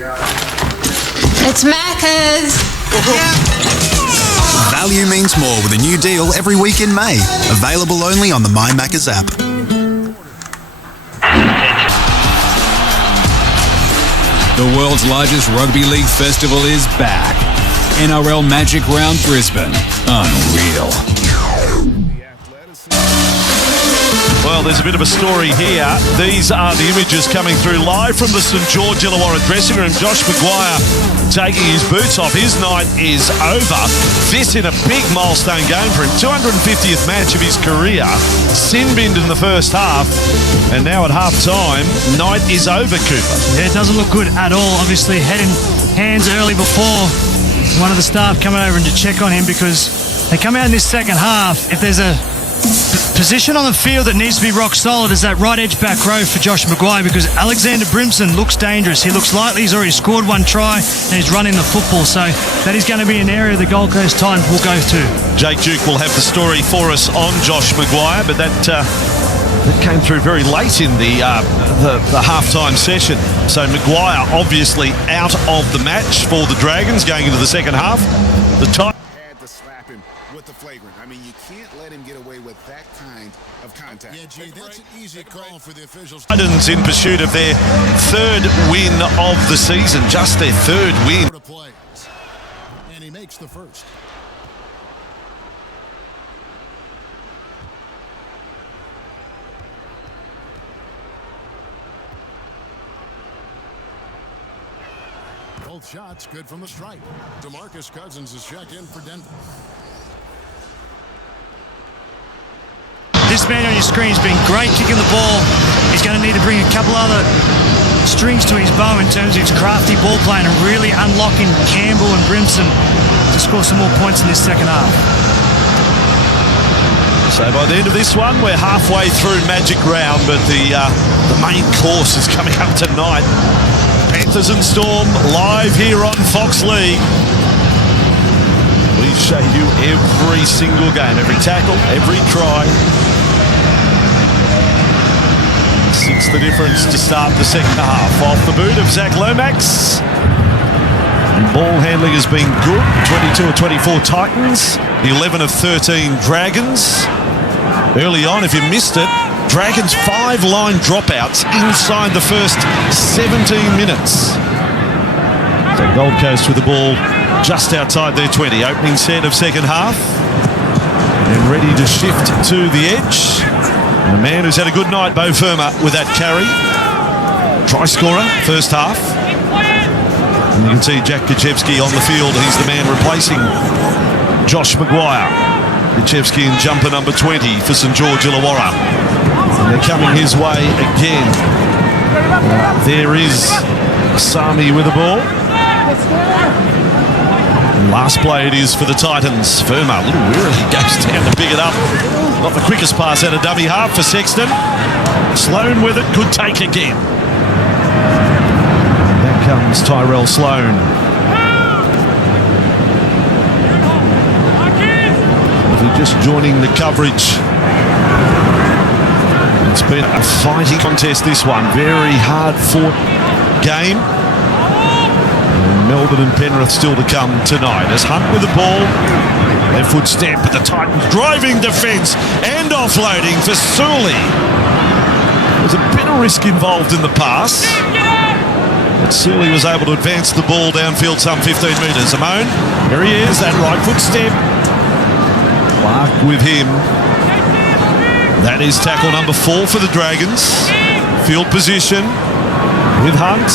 It's Macca's. Value means more with a new deal every week in May. Available only on the My Macca's app. The world's largest rugby league festival is back. NRL Magic Round Brisbane. Unreal. Well, there's a bit of a story here. These are the images coming through live from the St George Illawarra dressing room. Josh Maguire taking his boots off. His night is over. This in a big milestone game for him. 250th match of his career. Sin-binned in the first half. And now at half-time, night is over, Cooper. Yeah, it doesn't look good at all. Obviously, head in hands early before one of the staff coming over and to check on him, because they come out in this second half. If there's a position on the field that needs to be rock solid, is that right edge back row for Josh Maguire, because Alexander Brimson looks dangerous. He looks likely. He's already scored one try and he's running the football, so that is going to be an area the Gold Coast Titans will go to. Jake Duke will have the story for us on Josh Maguire, but that came through very late in the halftime session. So Maguire obviously out of the match for the Dragons going into the second half. The Titans had to slap him with the flagrant. I mean, you can't let him get away with that kind of contact. Yeah, G, that's an easy call for the officials. Titans in pursuit of their third win of the season, just their third win. And he makes the first. Both shots good from the stripe. DeMarcus Cousins is checked in for Denver. This man on your screen has been great kicking the ball. He's going to need to bring a couple other strings to his bow in terms of his crafty ball playing and really unlocking Campbell and Brimson to score some more points in this second half. So by the end of this one, we're halfway through Magic Round, but the main course is coming up tonight. Panthers and Storm live here on Fox League. We show you every single game, every tackle, every try. 6 the difference to start the second half. Off the boot of Zach Lomax. Ball handling has been good. 22 of 24 Titans. 11 of 13 Dragons. Early on, if you missed it, Dragons 5 line dropouts inside the first 17 minutes. So Gold Coast with the ball just outside their 20. Opening set of second half. And ready to shift to the edge. And a man who's had a good night, Bo Firma, with that carry. Try scorer, first half. And you can see Jack Kachevsky on the field. He's the man replacing Josh Maguire. Kachevsky in jumper number 20 for St George Illawarra. And they're coming his way again. There is Sami with the ball. Last play it is for the Titans. Firma, a little wearily, goes down to pick it up. Not the quickest pass out of dummy half for Sexton. Sloan with it, good take again. Back comes Tyrell Sloan. If you're just joining the coverage, it's been a fighting contest, this one. Very hard-fought game. Melbourne and Penrith still to come tonight. As Hunt with the ball, left foot stamp, but the Titans driving defence and offloading for Sully. There's a bit of risk involved in the pass, but Sully was able to advance the ball downfield some 15 metres. Amon, here he is, that right foot step. Clark with him. That is tackle number 4 for the Dragons. Field position with Hunt.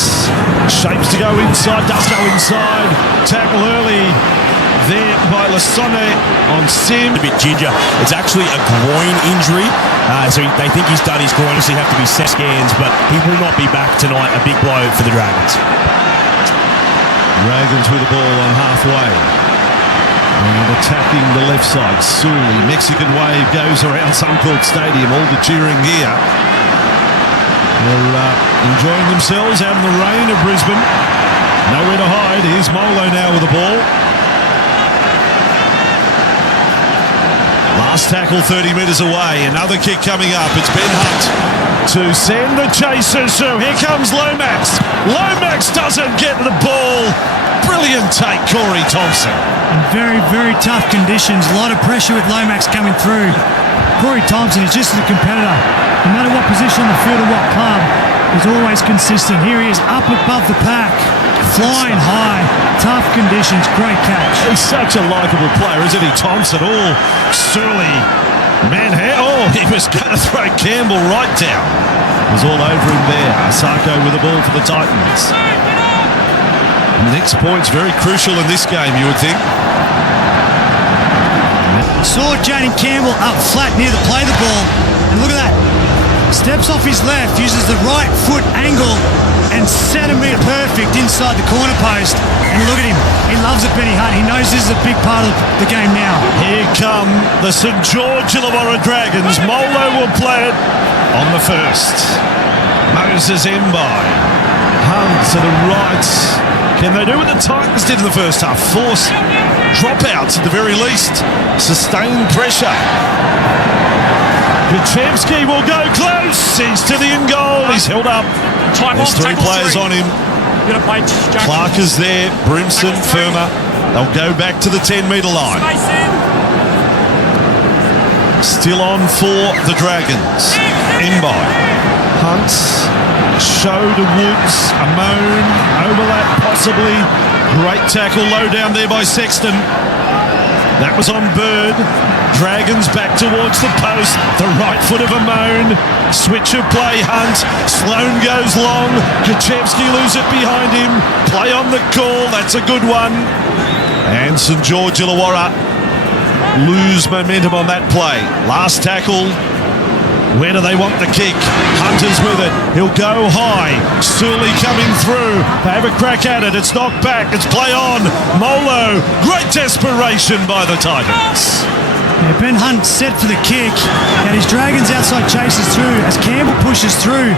Shapes to go inside, does go inside. Tackle early there by Lasone on Sim. A bit ginger. It's actually a groin injury. So they think he's done his groin. Obviously have to be set scans, but he will not be back tonight. A big blow for the Dragons. Dragons with the ball on halfway. And attacking the left side. Sully, Mexican wave goes around Suncorp Stadium. All the cheering here. They're enjoying themselves out in the rain of Brisbane. Nowhere to hide. Here's Molo now with the ball. Last tackle 30 metres away. Another kick coming up. It's Ben Hunt. to send the chasers through. Here comes Lomax. Lomax doesn't get the ball. Brilliant take, Corey Thompson. In very, very tough conditions. A lot of pressure with Lomax coming through. Corey Thompson is just a competitor. No matter what position on the field or what club, he's always consistent. Here he is up above the pack, flying high, tough conditions, great catch. He's such a likeable player, isn't he, Thompson? Oh, Surly. He was going to throw Campbell right down. It was all over him there. Asako with the ball for the Titans. Next point's very crucial in this game, you would think. Saw Jaden Campbell up flat near the play the ball, and look at that. Steps off his left, uses the right foot angle, and centimetre perfect inside the corner post. And look at him, he loves it, Benny Hunt. He knows this is a big part of the game now. Here come the St George Illawarra Dragons. Molo will play it on the first. Moses Mbai. Hunt to the right. Can they do what the Titans did in the first half? Force dropouts at the very least. Sustained pressure. Kuchevsky will go close. He's to the in goal. He's held up. There's three players on him. Clark is there. Brimson, Firma. They'll go back to the 10-metre line. Still on for the Dragons. Mbai. Hunt. Show to Woods. Amon. Overlap possibly. Great tackle low down there by Sexton. That was on Bird. Dragons back towards the post. The right foot of Amon. Switch of play, Hunt. Sloan goes long. Kuchevsky loses it behind him. Play on the call. That's a good one. And St George Illawarra lose momentum on that play. Last tackle. Where do they want the kick? Hunter's with it. He'll go high. Sully coming through. They have a crack at it. It's knocked back. It's play on. Molo. Great desperation by the Titans. Yeah, Ben Hunt set for the kick, and his Dragons outside chases through as Campbell pushes through.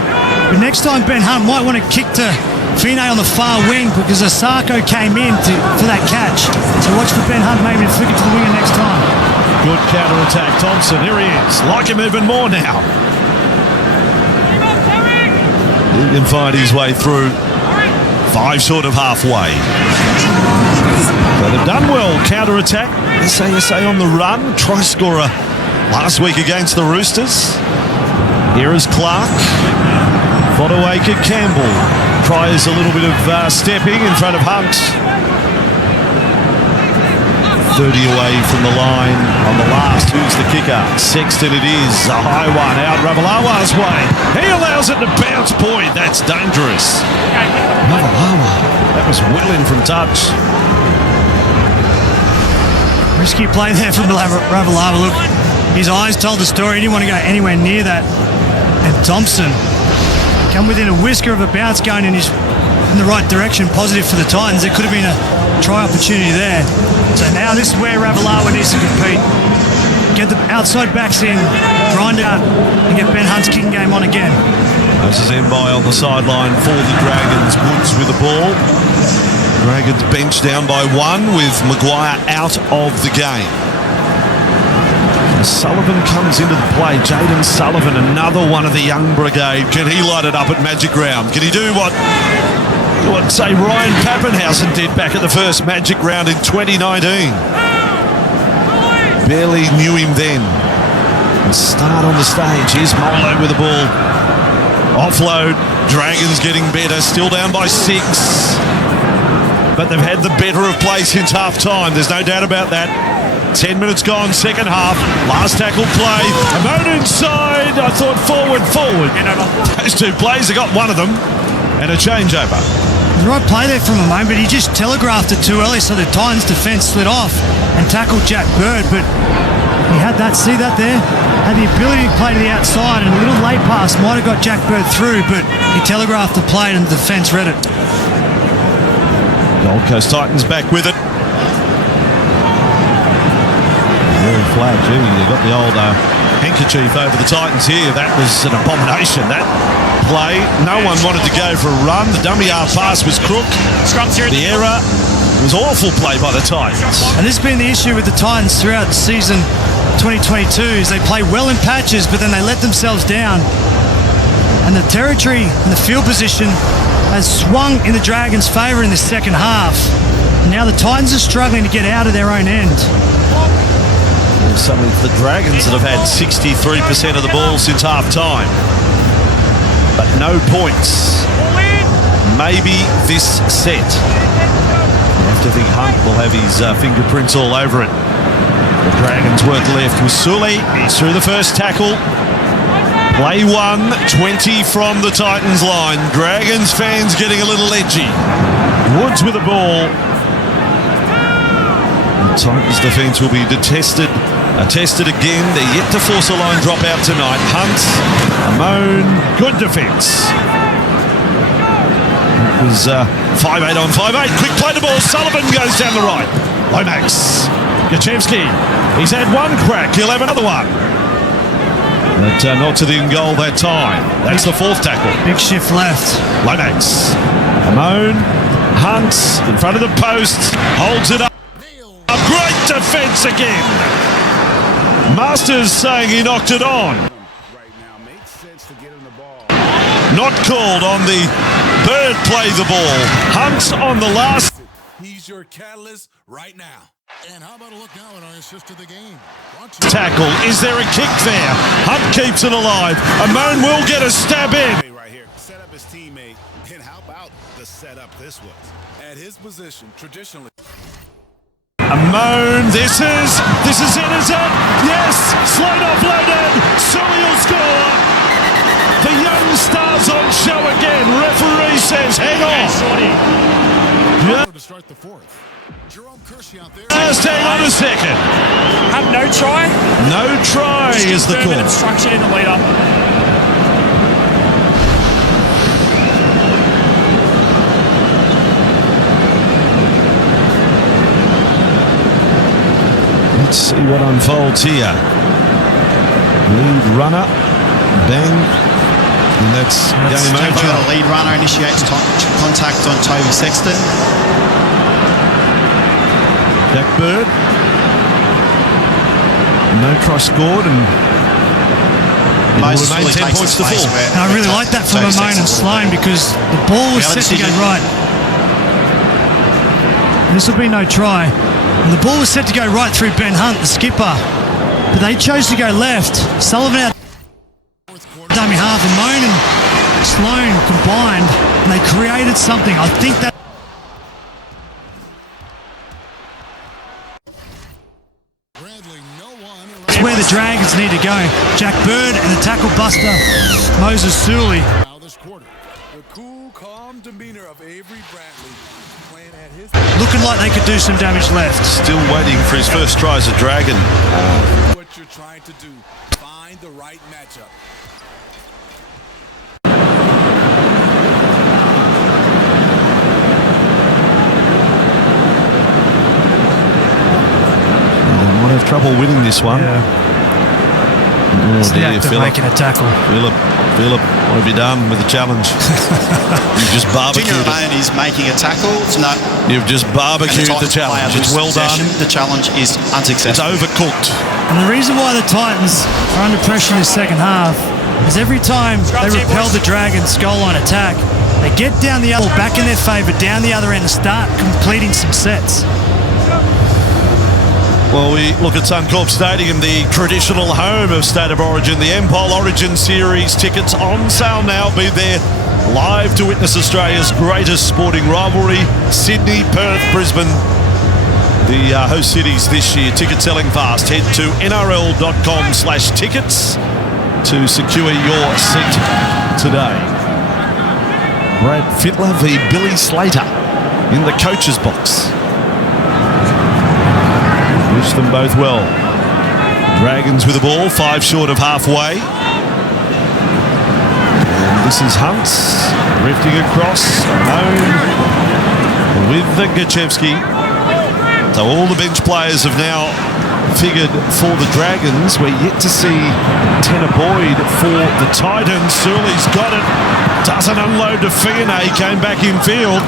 But next time Ben Hunt might want to kick to Fine on the far wing because Asako came in for that catch. So watch for Ben Hunt maybe to flick it to the winger next time. Good counter-attack, Thompson. Here he is. Like him even more now. He can find his way through. 5 short of halfway. So they've done well. Counter-attack. SA on the run. Try scorer last week against the Roosters. Here is Clark. Fodawaker Campbell. Tries a little bit of stepping in front of Hunt. 30 away from the line on the last. Who's the kicker? Sexton it is. A high one out Ravalawa's way. He allows it to bounce point. That's dangerous. Ravalawa. That was well in from touch. Risky play there from Ravalawa. Look, his eyes told the story. He didn't want to go anywhere near that. And Thompson come within a whisker of a bounce going in the right direction. Positive for the Titans. There could have been a try opportunity there. So now this is where Ravalawa needs to compete. Get the outside backs in, grind out, and get Ben Hunt's kicking game on again. This is Mbai on the sideline for the Dragons. Woods with the ball. Dragons benched down by 1 with Maguire out of the game. Sullivan comes into the play. Jaden Sullivan, another one of the young brigade. Can he light it up at Magic Round? Can he do what say Ryan Pappenhausen did back at the first Magic Round in 2019? Barely knew him then. And start on the stage. Here's Molo with the ball. Offload. Dragons getting better. Still down by 6. But they've had the better of play since half-time. There's no doubt about that. 10 minutes gone, second half. Last tackle play. Amon inside. I thought forward. Those 2 plays, they got one of them. And a changeover. The right play there from Amon, but he just telegraphed it too early, so the Titans defence slid off and tackled Jack Bird. But he had that, see that there? Had the ability to play to the outside, and a little late pass might have got Jack Bird through, but he telegraphed the play and the defence read it. Gold Coast Titans back with it. Very flat, Jimmy. They got the old handkerchief over the Titans here. That was an abomination. That play, no one wanted to go for a run. The dummy half pass was crook. The error was awful play by the Titans. And this has been the issue with the Titans throughout season 2022 is they play well in patches, but then they let themselves down. And the territory and the field position has swung in the Dragons' favour in the second half. Now the Titans are struggling to get out of their own end. Some of the Dragons that have had 63% of the ball since half-time. But no points. Maybe this set. You have to think Hunt will have his fingerprints all over it. The Dragons work left with Sully. He's through the first tackle. Play 1, 20 from the Titans line. Dragons fans getting a little edgy. Woods with the ball. The Titans defence will be tested again. They're yet to force a line drop out tonight. Hunt, Amon, good defence. It was 5-8 on 5-8. Quick play the ball. Sullivan goes down the right. Lomax. Gachevsky. He's had one crack. He'll have another one. But not to the end goal that time. That's the fourth tackle. Big shift left. Lomax. Amon. Hunt in front of the post. Holds it up. A great defence again. Masters saying he knocked it on. Not called on the Bird play the ball. Hunt on the last. He's your catalyst right now. And how about a look now at our assist to the game? Tackle. Is there a kick there? Hunt keeps it alive. Amon will get a stab in. Right here. Set up his teammate. And how about the setup this was? At his position, traditionally. Amon, this is it, is it? Yes! Sloan offloaded! Sully will score! The young stars on show again. Referee says, hang on. To start the fourth. Jerome Kersey out there. Just hang on a second. Have no try. No try is the call. Obstruction in the lead up. Let's see what unfolds here. Lead runner, bang, and that's game over. The lead runner initiates contact on Toby Sexton. Jack Bird. No try scored, and it will remain 10 points to 4. I really like that from Amon and Sloan because the ball was set to go right. This will be no try. And the ball was set to go right through Ben Hunt, the skipper. But they chose to go left. Sullivan out dummy half, and Amon and Sloan combined, and they created something. I think that's where the Dragons need to go. Jack Bird and the tackle buster, Moses Sully. Now this quarter, the cool, calm demeanor of Avery Bradley playing at his. Looking like they could do some damage left. Still waiting for his first try as a Dragon. What you're trying to do, find the right matchup. They might have trouble winning this one. Yeah. Oh dear, Philip. Making a tackle. Philip, what have you done with the challenge? You've just barbecued Junior it. Amon is making a tackle. No. You've just barbecued the challenge. It's well done. The challenge is It's unsuccessful. overcooked. And the reason why the Titans are under pressure in the second half is every time they repel the Dragons' goal line attack, they get down the other, back in their favour, down the other end and start completing some sets. Well, we look at Suncorp Stadium, the traditional home of State of Origin. The Empire Origin Series tickets on sale now. Be there live to witness Australia's greatest sporting rivalry. Sydney, Perth, Brisbane, the host cities this year. Ticket selling fast. Head to nrl.com/tickets to secure your seat today. Brad Fittler v Billy Slater in the coach's box. Wish them both well. Dragons with the ball, 5 short of halfway. And this is Hunt drifting across. Amon with the Gachevsky. So all the bench players have now figured for the Dragons. We're yet to see Tanner Boyd for the Titans. Sully's got it. Doesn't unload to Fiona. He came back in field.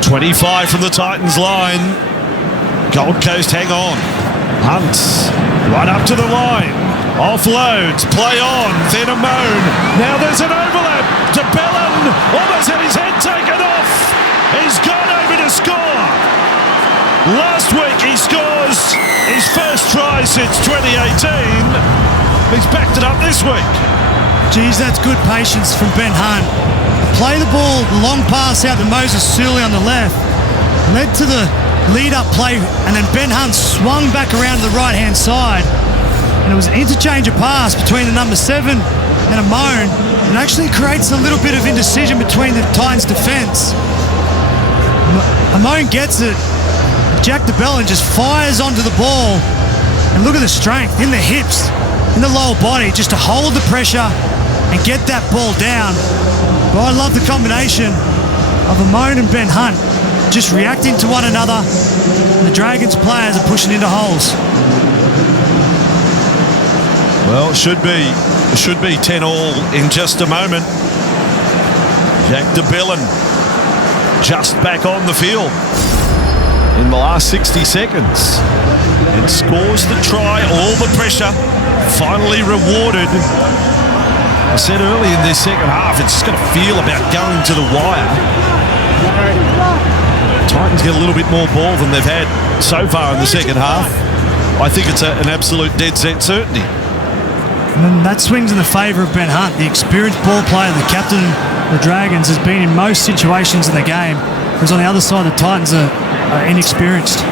25 from the Titans line. Gold Coast hang on. Hunt right up to the line. Offloads, play on, then a moan. Now there's an overlap. De Belin almost had his head taken off. He's gone over to score. Last week he scores his first try since 2018. He's backed it up this week. Geez, that's good patience from Ben Hunt. Play the ball, the long pass out to Moses Suli on the left. Led to the lead-up play, and then Ben Hunt swung back around to the right-hand side. And it was an interchange of pass between the number 7 and a Moan. It actually creates a little bit of indecision between the Titans' defence. Amone gets it. Jack de Belin just fires onto the ball. And look at the strength in the hips, in the lower body, just to hold the pressure and get that ball down. But I love the combination of Amone and Ben Hunt just reacting to one another. The Dragons players are pushing into holes. Well, it should be 10-all in just a moment. Jack de Belin just back on the field in the last 60 seconds and scores the try. All the pressure finally rewarded. I said early in this second half, it's just going to feel about going to the wire. Titans get a little bit more ball than they've had so far in the second half. I think it's an absolute dead set certainty. And that swings in the favour of Ben Hunt, the experienced ball player, the captain of the Dragons, has been in most situations in the game, whereas on the other side, the Titans are inexperienced.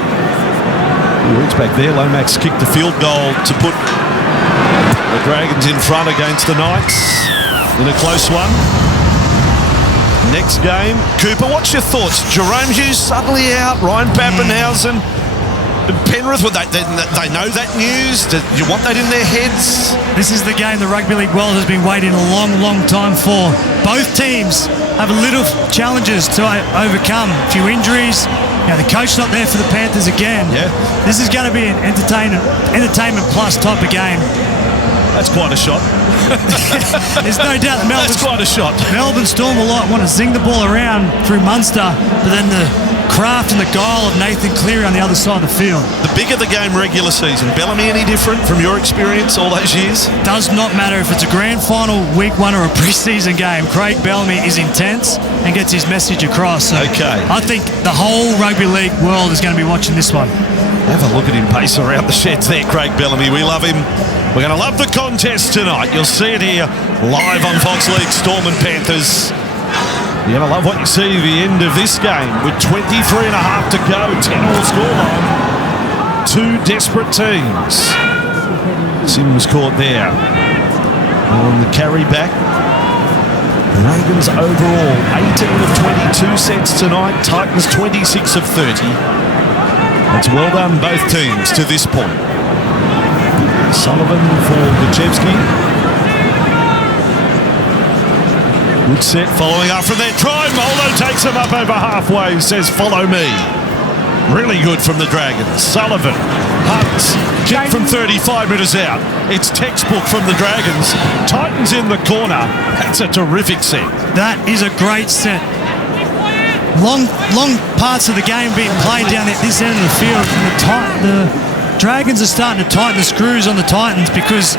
Weeks back there, Lomax kicked the field goal to put the Dragons in front against the Knights in a close one. Next game, Cooper, what's your thoughts? Jerome Hughes suddenly out, Ryan Pappenhausen, Penrith, they know that news? Do you want that in their heads? This is the game the rugby league world has been waiting a long, long time for. Both teams have a little challenges to overcome. A few injuries. The coach not there for the Panthers again. Yeah. This is going to be an entertainment plus type of game. That's quite a shot. There's no doubt that That's quite a shot. Melbourne Storm will want to zing the ball around through Munster, but then the craft and the guile of Nathan Cleary on the other side of the field. The bigger the game regular season, Bellamy any different from your experience all those years? Does not matter if it's a grand final, week 1 or a pre-season game. Craig Bellamy is intense and gets his message across. So okay. I think the whole rugby league world is going to be watching this one. Have a look at him pace around the sheds there, Craig Bellamy. We love him. We're going to love the contest tonight. You'll see it here live on Fox League, Storm and Panthers. You're going to love what you see at the end of this game with 23 and a half to go, 10-all scoreline. Two desperate teams. Sims caught there on the carry back. Dragons overall 18 of 22 sets tonight. Titans 26 of 30. That's well done both teams to this point. Sullivan for Gachevsky. Good set following up from that try. Molo takes him up over halfway, says follow me. Really good from the Dragons. Sullivan, Hunts, kick from 35 metres out. It's textbook from the Dragons. Titans in the corner. That's a terrific set. That is a great set. Long parts of the game being played down at this end of the field. And the Dragons are starting to tighten the screws on the Titans because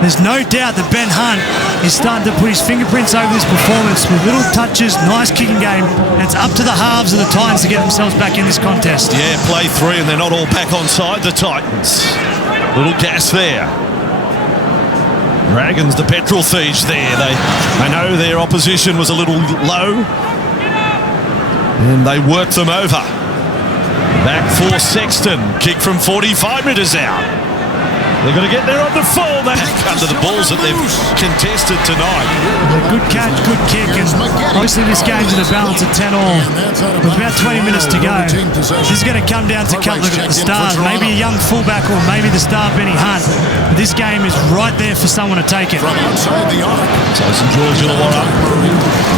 there's no doubt that Ben Hunt is starting to put his fingerprints over this performance with little touches, nice kicking game, and it's up to the halves of the Titans to get themselves back in this contest. Yeah, play 3 and they're not all back on side, the Titans. Little gas there. Dragons, the petrol thieves there. They know their opposition was a little low and they worked them over. Back for Sexton, kick from 45 metres out. They're going to get there on the full. They under the balls that they've contested tonight. Good catch, good kick, and obviously this game's in a balance of 10-all. With about 20 minutes to go. This is going to come down to a couple of the stars, maybe a young fullback or maybe the star Benny Hunt. But this game is right there for someone to take it. So St George Illawarra,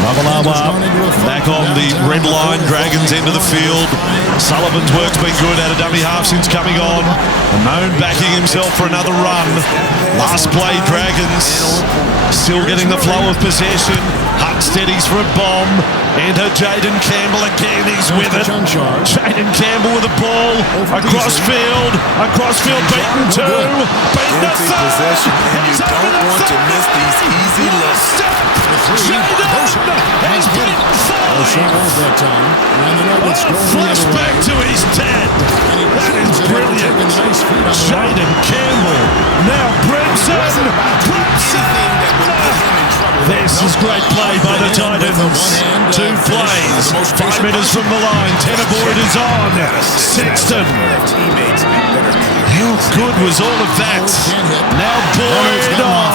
Ravalawa back on the red line. Dragons into the field. Sullivan's work's been good out of dummy half since coming on. Amone backing himself for another run. Last play, Dragons still getting the flow of possession. Hunt Steadies for a bomb. Enter Jaden Campbell again. He's with it. Jaden Campbell with the ball. Across field. Beaten two. Beaten a third. And you don't want to miss these easy looks. Jaden has beaten flashback to his 10. That is brilliant. Jaden Campbell. Now Brimson. This is great play by the Titans. 2 plays. 5 minutes from the line. Tanner Boyd is on. Sexton. How good was all of that? Now Boyd on.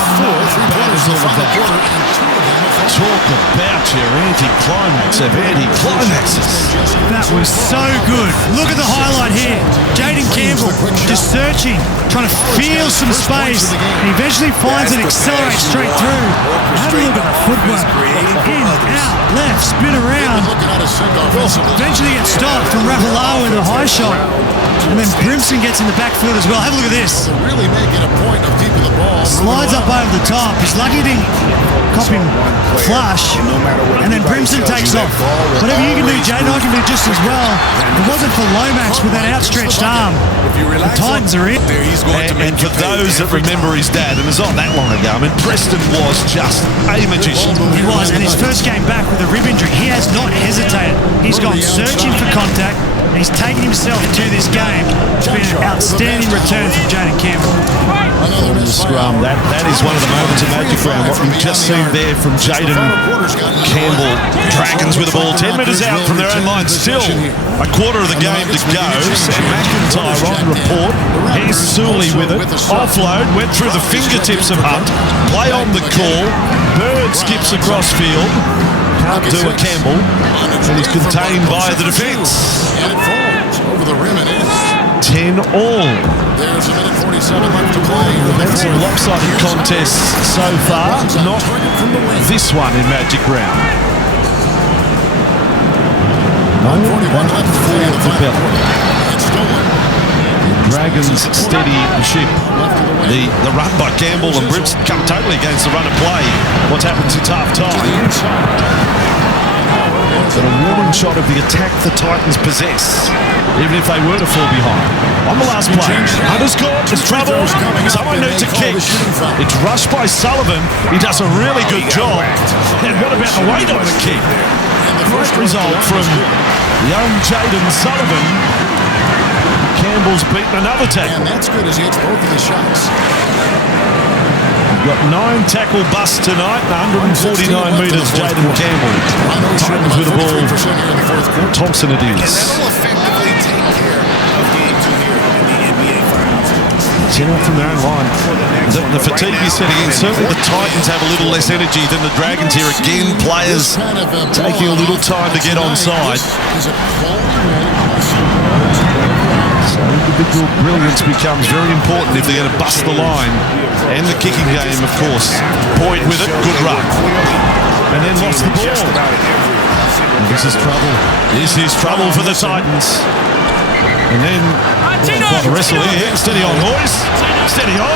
Talk about your anti-climax of anti-climaxes. That was so good. Look at the highlight here. Jaden Campbell just searching, trying to feel some space, and eventually finds it, accelerates straight through. Have a look at the footwork. In, out, left, spin around. Eventually gets stopped from Rapalawa with a high shot. And then Brimson gets in the backfield as well. Have a look at this. Really making a point of keeping the ball. Slides up over the top. He's lucky he didn't cop him flush. And then Brimson takes off. Whatever you can do, Jaden, I can do just as well. It wasn't for Lomax with that outstretched arm. The Titans are in. And for those that remember his dad, and it's not that long ago, I mean, Preston was just a magician. He was, and his first game back with a rib injury, he has not hesitated. He's gone searching for contact, and he's taken himself to this game. It's been an outstanding return from Jaden Campbell. From the scrum, that is one of the moments of Magic Round. What we've just seen there from Jaden Campbell. Dragons with the ball 10 metres out from their own line. Still a quarter of the game to go. Sam McIntyre on report. Here's Sully with it. Offload, went through the fingertips of Hunt. Play on the call. Bird skips across field. Can't do a Campbell. And he's contained by the defence. And it falls over the rim and in. 10 all. There's a minute 47 left to play. That's some lopsided contests so far. Not this one in Magic Round. 141 left to play in the final. It's stolen. Dragons steady the ship. The run by Campbell and Brimson come totally against the run of play. What's happened since half time? But a warning shot of the attack the Titans possess, even if they were to fall behind. On the last play, Hunter's caught, there's trouble, someone needs a kick. It's rushed by Sullivan, he does a really good job. And what about the weight on the kick? Great result from young Jaden Sullivan. Campbell's beaten another tackle. And that's good as he hits both of the shots. Got 9 tackle busts tonight, 149 metres, Jaden Campbell. Titans with the ball. Thompson it is. And that'll effectively take care of game 2 here in the NBA Finals. 10 out from their own line. The fatigue is setting in. Certainly the Titans have a little less energy than the Dragons here. Again, players taking a little time to get onside. So individual brilliance becomes very important if they're going to bust the line. And the kicking game, of course. Boyd with it, good run. And then lost the ball. And this is trouble. This is trouble for the Titans. And then, quite a wrestle here. Steady on, boys. Steady on.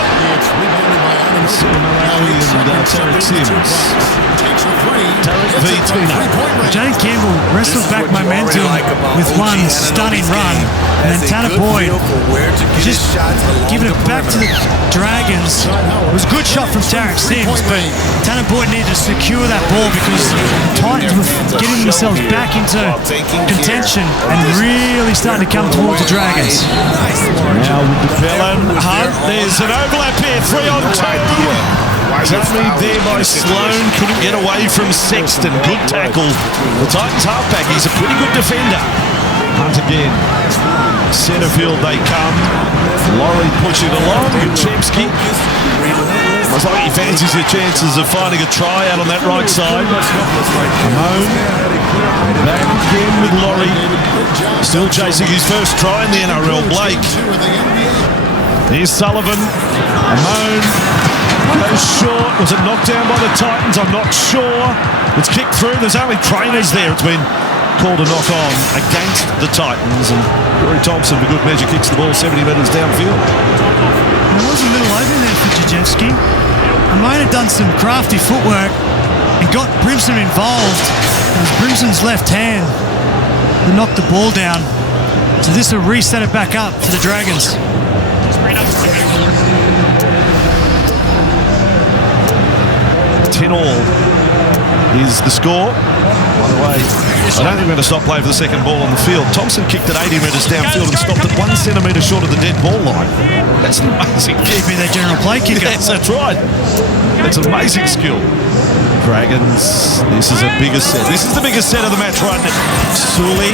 And Tarek Sims. Tarek v. Tina. Jaden Campbell wrestled back momentum with one stunning run, and then Tanner Boyd just giving it back to the Dragons. It was a good shot from Tarek Sims, but Tanner Boyd needed to secure that ball because the Titans were getting themselves back into contention and really starting to come towards the Dragons. Now with the Bellin Hunt, there's an overlap here, 3 on 2. Dummy there by Sloan, couldn't get away from Sexton. Good tackle. The Titans halfback, he's a pretty good defender. Hunt again. Centerfield they come. Laurie pushing along. Gutchewski. Looks like he fancies the chances of finding a try out on that right side. Ramon. Back again with Laurie. Still chasing his first try in the NRL. Blake. Here's Sullivan. Ramon. Goes short. Was it knocked down by the Titans? I'm not sure. It's kicked through. There's only trainers there. It's been called a knock on against the Titans. And Corey Thompson, for good measure, kicks the ball 70 metres downfield. There was a little open there for Gutchewski. I might have done some crafty footwork. and got Brimson involved. It was Brimson's left hand that knocked the ball down. So this will reset it back up for the Dragons. 10-all is the score. By the way, I don't think we're going to stop play for the second ball on the field. Thompson kicked it 80 metres downfield and stopped it 1 centimetre short of the dead ball line. That's an amazing kick. Be their general play kicker. Yes, that's right. That's an amazing skill. Dragons, this is a bigger set. This is the biggest set of the match right now. Sully.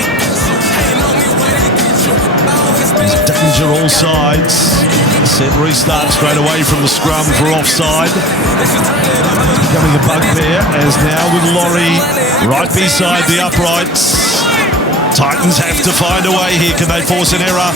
There's danger all sides. Set restart straight away from the scrum for offside. Becoming a bugbear as now with Laurie right beside the uprights. Titans have to find a way here. Can they force an error?